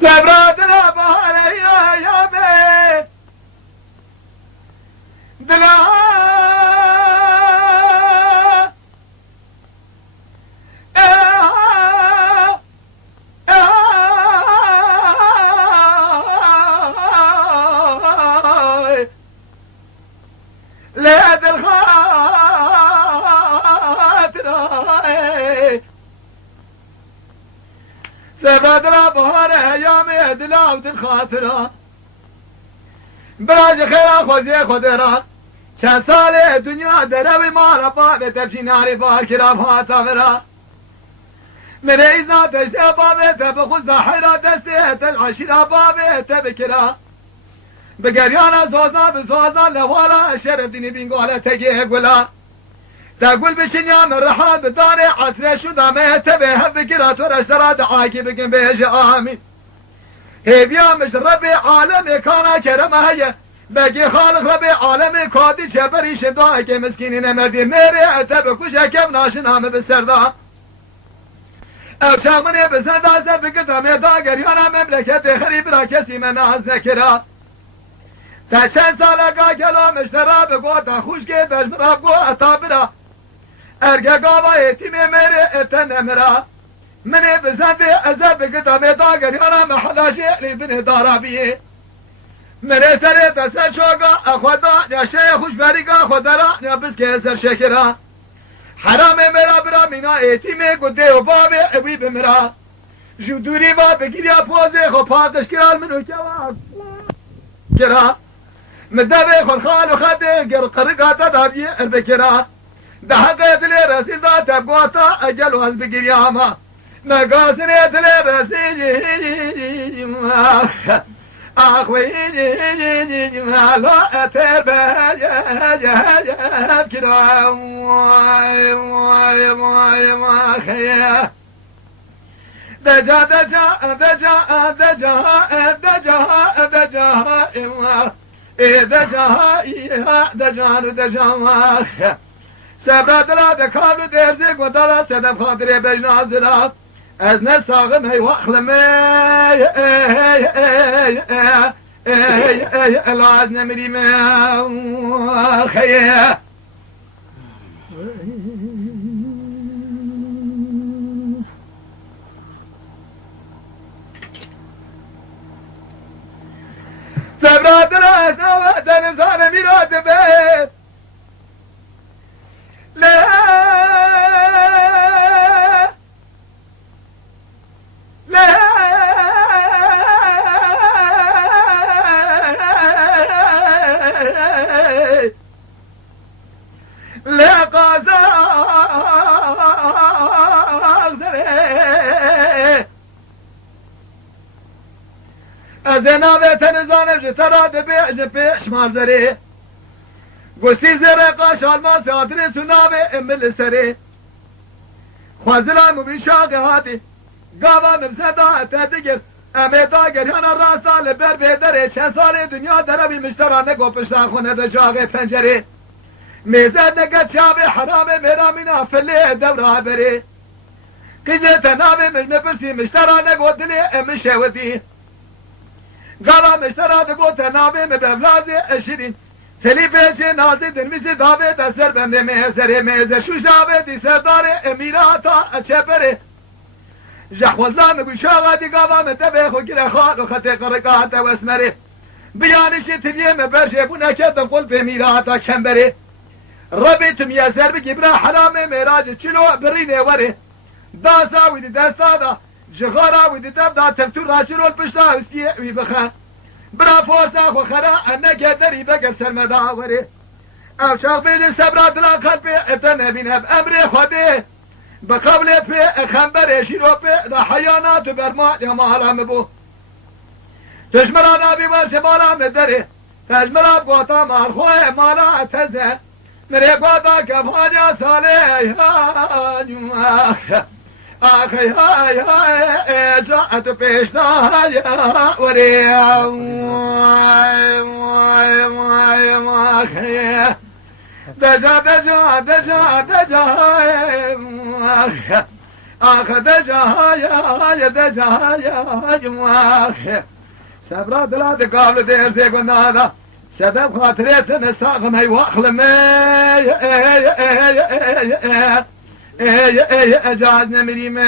زبرات الأبهار يا بي دلا ليد الخاطر زبرات الأبهار يا بي دلا الخاطر براج خیرا خوزی خودرا چند سال دنیا دروی مارا بابه تبشی ناری باکرا فاتا برا من ایزا تشتی بابه تب خود زحیرا دستی تلعشیرا بابه تب کرا بگریانا زوزا بزوزا لوالا شرف دینی بینگولا تگیه گولا تقول بشنيا من رحال بداري عسري شو دامه تبه هفكرا ترشترا دعاكي بكن بيج آمين هيبيا مش ربي عالمي كانا كرمه هيا بقي خالق ربي عالمي كادي شبري شدائك مسكينين مردي ميري اتبه كوشا كم ناشنام بسردا او شاغمني بسردا زفكر دامي دا قريانا مملكتي خريب را كسي من ذكرا تشن سالا قاقلا مشترا بقوتا خوشكي دجمرا بقو اتابرا ارگه گاوا ایتیمی میری اتن مرا منی بزنده ازب گدامه داگری آنا محلاشی لیبن دارا بیه منی سری تسر شوگا اخودا یا شی خوش بریگا خودرا یا بسکه سر شکرا حرام مرا برا مینا ایتیمی گده و بابه اوی بمرا جو دوری با بگیریا پوزه خو پاکش کرال منو کوا کرا مدبه خود خال و خده گر قرقاتا دابیه اربکرا ده حقیت لی رسیل ذات بقوتا اجل و از بگیری آما مقاسنیت لی رسیل اخوی لو اتر بجب کرام خیه دجا دجا دجا دجا دجا دجا دجا دجا سبرد را دکابل درزی گدالا سدف خاطری بجنازلا از نساقم هی واخلمه الاز نمری من خیه سبرد را دنزان میراد به لا لا لا قازا ازنا بتنزانم جترا بيش مارزري گوستی زره قاش آلمان ساتری سنابه امل سره خوازلا مبیشاق هاتی گاوا مبزدا تدگر امیتا گریانا راسا لبر بیدره چند سال دنیا دربی مشترانه گو پشتا خونه ده جاغ پنجره میزد نگه چاوه حرامه میرامینا فله دورا بره قیجه تنابه مجمه پرسی مشترانه گو دلی ام شوتی گاوا مشترانه گو تنابه مبلازه اشیرین سلی پیش نازی دنمیسی داوه دستر بنده میزره میزه شوش داوه دی سردار امیراتا چپره جخوزان گوشاغا دی گاوا متبه خو گره خواد و خطه قرقات و اسمره بیانشی تبیه مبرشه بو نکردن قلب امیراتا کمبره ربی تم یزر بگی برا حرام میراج چلو برینه وره داسا ویدی دستا جغارا ویدی تبدا تفتور راشرول پشتا اسکیه وی بخان برا فورسا خو خرا انکه دری بگر سرمدا وره او شاق بیل سبرات لا قلبی اتنه بینه امر خوده بقبل پی خنبر شیرو پی دا حیانات برما یا محرم بو تشمرا نابی ورش مالا مدره تشمرا بگوتا مارخوه مالا تزه میره گوتا کفانیا ساله آخی های های جاعت پیشتای وری دجا دجا دجا دجا آخذ جهايا دجهايا جماخي سبرا دلاد قابل دير زيقون هذا سبب خاطريت نساق مي واخلم اجازنا مريم